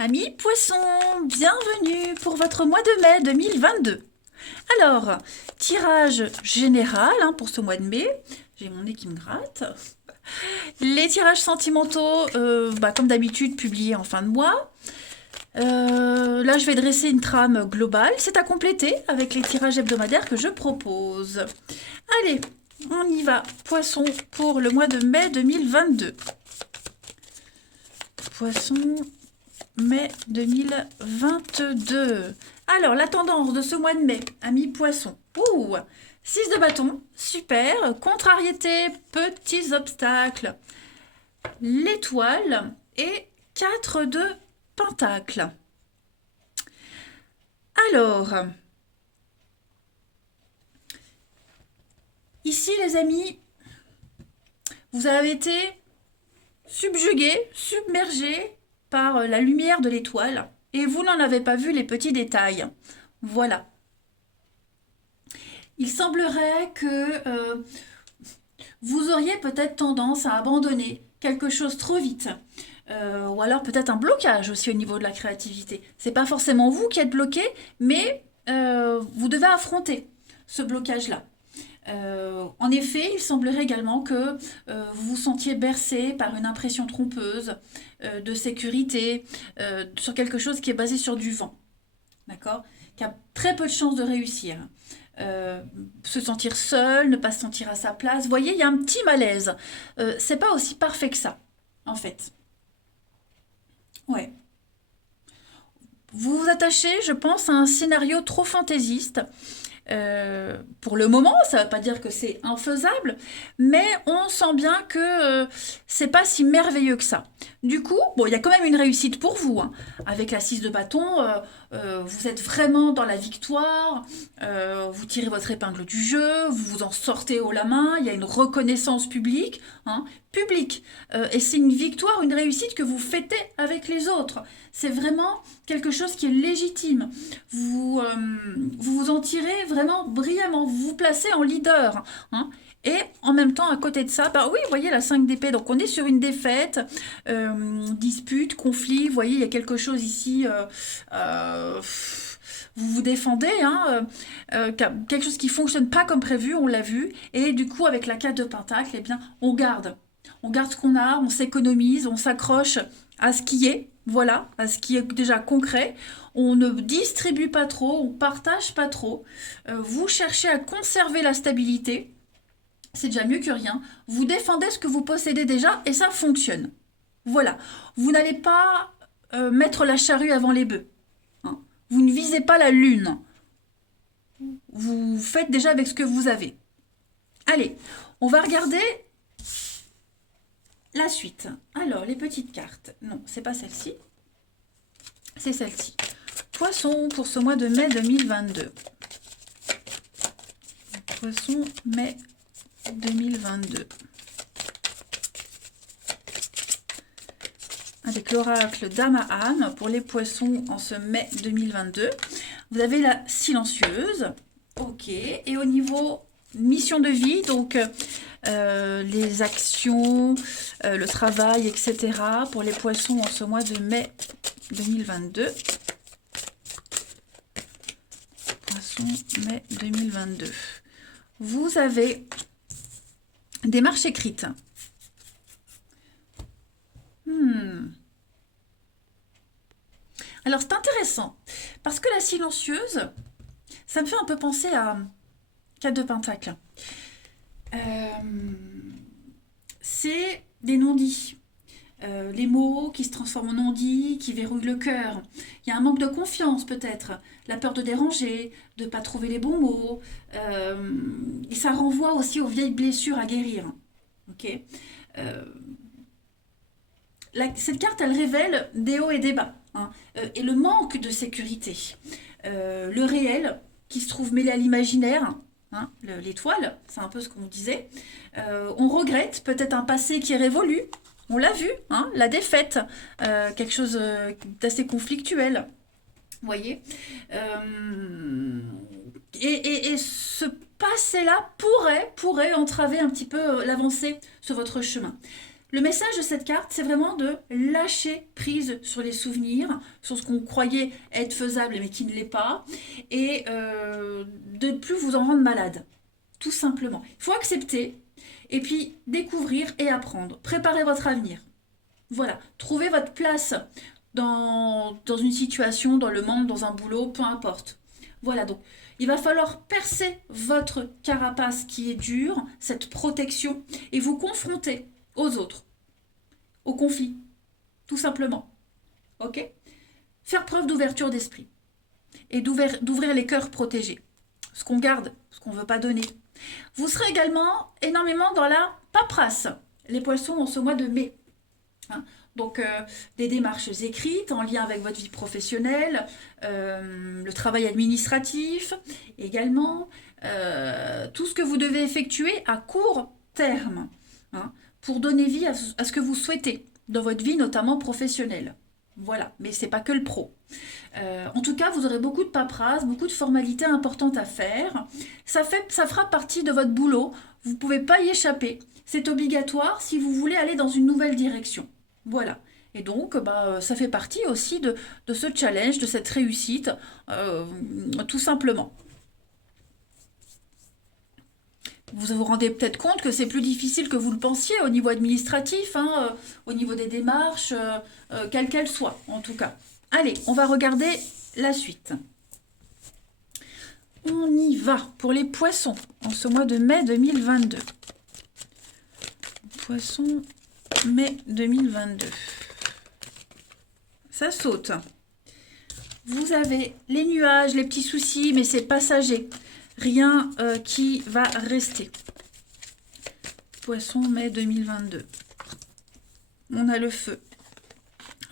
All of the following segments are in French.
Amis poissons, bienvenue pour votre mois de mai 2022. Alors, tirage général pour ce mois de mai. J'ai mon nez qui me gratte. Les tirages sentimentaux, comme d'habitude, publiés en fin de mois. Là, je vais dresser une trame globale. C'est à compléter avec les tirages hebdomadaires que je propose. Allez, on y va. Poisson pour le mois de mai 2022. Poisson, mai 2022. Alors, la tendance de ce mois de mai, amis poissons. Ouh, 6 de bâton, super. Contrariété, petits obstacles. L'étoile et 4 de pentacle. Alors, ici les amis, vous avez été subjugués, submergés par la lumière de l'étoile et vous n'en avez pas vu les petits détails. Voilà. Il semblerait que vous auriez peut-être tendance à abandonner quelque chose trop vite. Ou alors peut-être un blocage aussi au niveau de la créativité. C'est pas forcément vous qui êtes bloqué, mais vous devez affronter ce blocage-là. En effet, il semblerait également que vous vous sentiez bercé par une impression trompeuse de sécurité sur quelque chose qui est basé sur du vent, d'accord? Qui a très peu de chances de réussir. Se sentir seul, ne pas se sentir à sa place. Vous voyez, il y a un petit malaise. C'est pas aussi parfait que ça, en fait. Ouais. Vous vous attachez, je pense, à un scénario trop fantaisiste. Pour le moment, ça ne veut pas dire que c'est infaisable, mais on sent bien que c'est pas si merveilleux que ça. Du coup, bon, il y a quand même une réussite pour vous. Avec la 6 de bâton, vous êtes vraiment dans la victoire, vous tirez votre épingle du jeu, vous vous en sortez haut la main, il y a une reconnaissance publique, publique. Et c'est une victoire, une réussite que vous fêtez avec les autres. C'est vraiment quelque chose qui est légitime. Vous vous en tirez vraiment brillamment, vous vous placez en leader. Et en même temps, à côté de ça, oui, vous voyez la 5 d'épée, donc on est sur une défaite, dispute, conflit, vous voyez, il y a quelque chose ici, vous vous défendez, quelque chose qui fonctionne pas comme prévu, on l'a vu, et du coup, avec la 4 de pentacle, eh bien, on garde. On garde ce qu'on a, on s'économise, on s'accroche à ce qui est, voilà, à ce qui est déjà concret. On ne distribue pas trop, on partage pas trop. Vous cherchez à conserver la stabilité, c'est déjà mieux que rien. Vous défendez ce que vous possédez déjà et ça fonctionne. Voilà. Vous n'allez pas mettre la charrue avant les bœufs. Vous ne visez pas la lune. Vous faites déjà avec ce que vous avez. Allez, on va regarder la suite. Alors, les petites cartes. Non, c'est pas celle-ci. C'est celle-ci. Poisson pour ce mois de mai 2022. Poisson, mai 2022. Avec l'oracle d'Amahan pour les poissons en ce mai 2022. Vous avez la silencieuse. Ok. Et au niveau mission de vie, donc les actions, le travail, etc. pour les poissons en ce mois de mai 2022. Poisson, mai 2022. Vous avez des marches écrites. Alors c'est intéressant, parce que la silencieuse, ça me fait un peu penser à 4 de pentacle. C'est des non-dits. Les mots qui se transforment en non-dits, qui verrouillent le cœur. Il y a un manque de confiance peut-être, la peur de déranger, de ne pas trouver les bons mots. Et ça renvoie aussi aux vieilles blessures à guérir. Ok. Cette carte, elle révèle des hauts et des bas, et le manque de sécurité. Le réel, qui se trouve mêlé à l'imaginaire, l'étoile, c'est un peu ce qu'on disait. On regrette peut-être un passé qui est révolu, on l'a vu, la défaite, quelque chose d'assez conflictuel, vous voyez. Et ce passé-là pourrait entraver un petit peu l'avancée sur votre chemin. Le message de cette carte, c'est vraiment de lâcher prise sur les souvenirs, sur ce qu'on croyait être faisable mais qui ne l'est pas, et de ne plus vous en rendre malade, tout simplement. Il faut accepter, et puis découvrir et apprendre. Préparer votre avenir. Voilà, trouvez votre place dans une situation, dans le monde, dans un boulot, peu importe. Voilà, donc il va falloir percer votre carapace qui est dure, cette protection, et vous confronter aux autres, au conflit, tout simplement. Ok? Faire preuve d'ouverture d'esprit et d'ouvrir les cœurs protégés. Ce qu'on garde, ce qu'on ne veut pas donner. Vous serez également énormément dans la paperasse, les poissons en ce mois de mai. Hein. Donc, des démarches écrites en lien avec votre vie professionnelle, le travail administratif également, tout ce que vous devez effectuer à court terme, hein, pour donner vie à ce que vous souhaitez dans votre vie, notamment professionnelle. Voilà, mais c'est pas que le pro. En tout cas, vous aurez beaucoup de paperasse, beaucoup de formalités importantes à faire. Ça fera partie de votre boulot. Vous ne pouvez pas y échapper. C'est obligatoire si vous voulez aller dans une nouvelle direction. Voilà. Et donc, ça fait partie aussi de ce challenge, de cette réussite, tout simplement. Vous vous rendez peut-être compte que c'est plus difficile que vous le pensiez au niveau administratif, hein, au niveau des démarches, quelles qu'elles soient, en tout cas. Allez, on va regarder la suite. On y va pour les poissons en ce mois de mai 2022. Poissons, mai 2022. Ça saute. Vous avez les nuages, les petits soucis, mais c'est passager. Rien qui va rester. Poisson, mai 2022. On a le feu.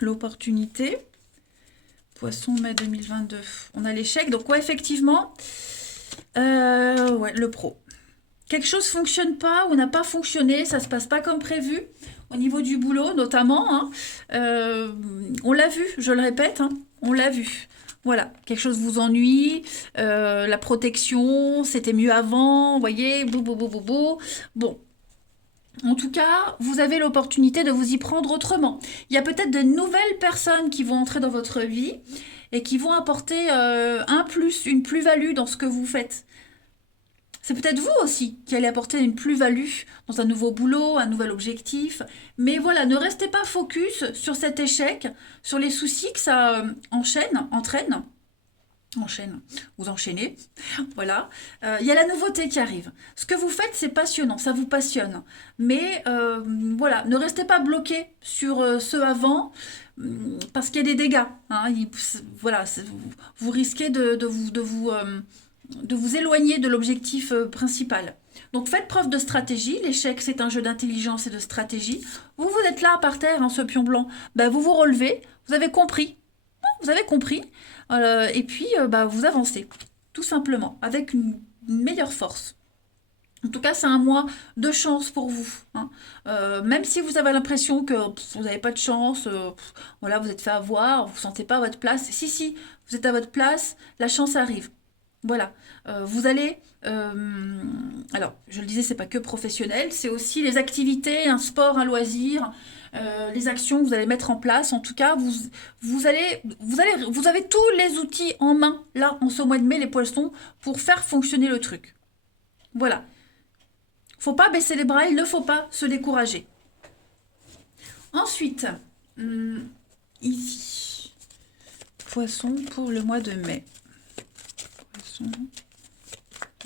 L'opportunité. Poisson, mai 2022. On a l'échec. Donc, ouais, effectivement, le pro. Quelque chose ne fonctionne pas ou n'a pas fonctionné, ça ne se passe pas comme prévu. Au niveau du boulot, notamment. Hein, on l'a vu, je le répète, hein, on l'a vu. Voilà, quelque chose vous ennuie, la protection, c'était mieux avant, vous voyez, Bon, en tout cas, vous avez l'opportunité de vous y prendre autrement. Il y a peut-être de nouvelles personnes qui vont entrer dans votre vie et qui vont apporter un plus, une plus-value dans ce que vous faites. C'est peut-être vous aussi qui allez apporter une plus-value dans un nouveau boulot, un nouvel objectif. Mais voilà, ne restez pas focus sur cet échec, sur les soucis que ça entraîne. Vous enchaînez. Voilà. Il y a la nouveauté qui arrive. Ce que vous faites, c'est passionnant, ça vous passionne. Mais voilà, ne restez pas bloqué sur ce avant, parce qu'il y a des dégâts. Hein. Voilà, vous risquez de vous éloigner de l'objectif principal. Donc faites preuve de stratégie. L'échec, c'est un jeu d'intelligence et de stratégie. Vous êtes là par terre, hein, ce pion blanc. Vous vous relevez, vous avez compris. Et puis vous avancez, tout simplement, avec une meilleure force. En tout cas, c'est un mois de chance pour vous. Hein. Même si vous avez l'impression que vous n'avez pas de chance, voilà, vous êtes fait avoir, vous ne sentez pas à votre place. Si, vous êtes à votre place, la chance arrive. Voilà, vous allez... alors, je le disais, c'est pas que professionnel, c'est aussi les activités, un sport, un loisir, les actions que vous allez mettre en place. En tout cas, vous avez tous les outils en main, là, en ce mois de mai, les poissons, pour faire fonctionner le truc. Voilà. Faut pas baisser les bras, il ne faut pas se décourager. Ensuite, ici, poisson pour le mois de mai.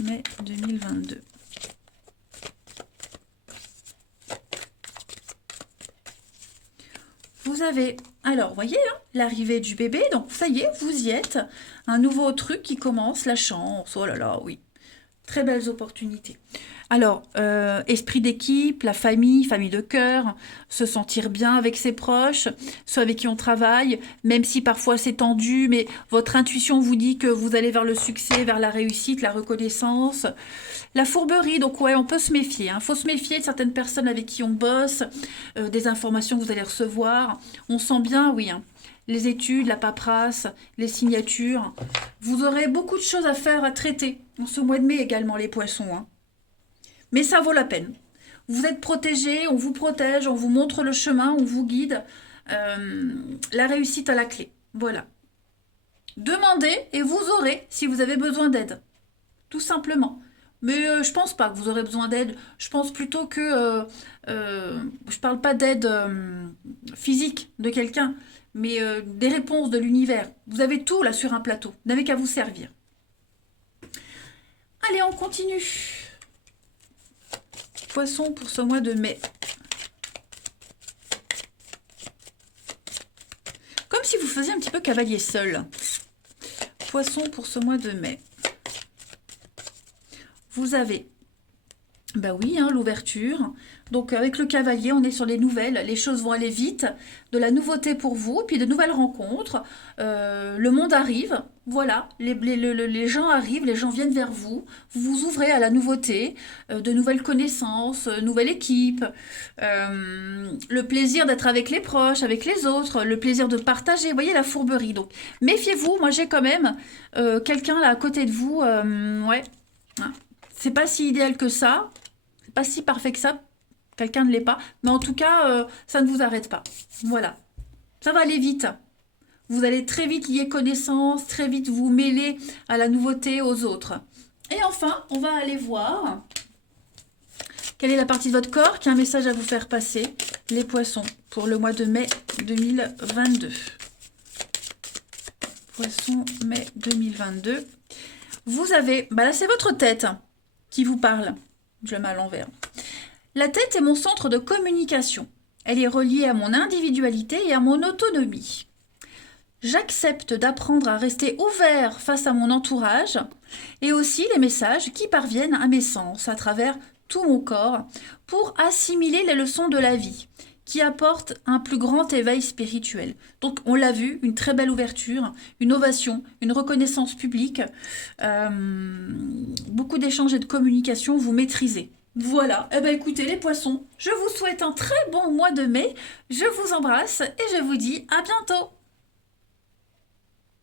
Mai 2022. Vous avez, alors, voyez, hein, l'arrivée du bébé, donc ça y est, vous y êtes. Un nouveau truc qui commence, la chance, oh là là, oui. Très belles opportunités. Alors, esprit d'équipe, la famille de cœur, se sentir bien avec ses proches, ceux avec qui on travaille, même si parfois c'est tendu, mais votre intuition vous dit que vous allez vers le succès, vers la réussite, la reconnaissance. La fourberie, donc ouais, on peut se méfier. Il faut se méfier de certaines personnes avec qui on bosse, des informations que vous allez recevoir. On sent bien, oui, hein, les études, la paperasse, les signatures. Vous aurez beaucoup de choses à faire, à traiter. En ce mois de mai également, les poissons. Hein. Mais ça vaut la peine. Vous êtes protégé, on vous protège, on vous montre le chemin, on vous guide. La réussite à la clé. Voilà. Demandez et vous aurez si vous avez besoin d'aide. Tout simplement. Mais je pense pas que vous aurez besoin d'aide. Je pense plutôt que... je parle pas d'aide physique de quelqu'un, mais des réponses de l'univers. Vous avez tout là sur un plateau. Vous n'avez qu'à vous servir. Allez, on continue. Poisson pour ce mois de mai. Comme si vous faisiez un petit peu cavalier seul. Poisson pour ce mois de mai. Vous avez, bah oui, hein, l'ouverture. Donc avec le cavalier, on est sur les nouvelles. Les choses vont aller vite. De la nouveauté pour vous, puis de nouvelles rencontres. Le monde arrive. Voilà, les gens arrivent, les gens viennent vers vous. Vous vous ouvrez à la nouveauté, de nouvelles connaissances, nouvelle équipe. Le plaisir d'être avec les proches, avec les autres. Le plaisir de partager. Vous voyez la fourberie. Donc méfiez-vous. Moi j'ai quand même quelqu'un là à côté de vous. Ouais. Hein. C'est pas si idéal que ça, c'est pas si parfait que ça, quelqu'un ne l'est pas, mais en tout cas, ça ne vous arrête pas. Voilà, ça va aller vite. Vous allez très vite lier connaissance, très vite vous mêler à la nouveauté, aux autres. Et enfin, on va aller voir quelle est la partie de votre corps qui a un message à vous faire passer, les poissons, pour le mois de mai 2022. Poissons, mai 2022. Vous avez, bah là c'est votre tête qui vous parle. Je le mets à l'envers. La tête est mon centre de communication. Elle est reliée à mon individualité et à mon autonomie. J'accepte d'apprendre à rester ouvert face à mon entourage et aussi les messages qui parviennent à mes sens à travers tout mon corps pour assimiler les leçons de la vie qui apportent un plus grand éveil spirituel. Donc on l'a vu, une très belle ouverture, une ovation, une reconnaissance publique, beaucoup d'échanges et de communication, vous maîtrisez. Voilà, eh bien écoutez les poissons, je vous souhaite un très bon mois de mai, je vous embrasse et je vous dis à bientôt.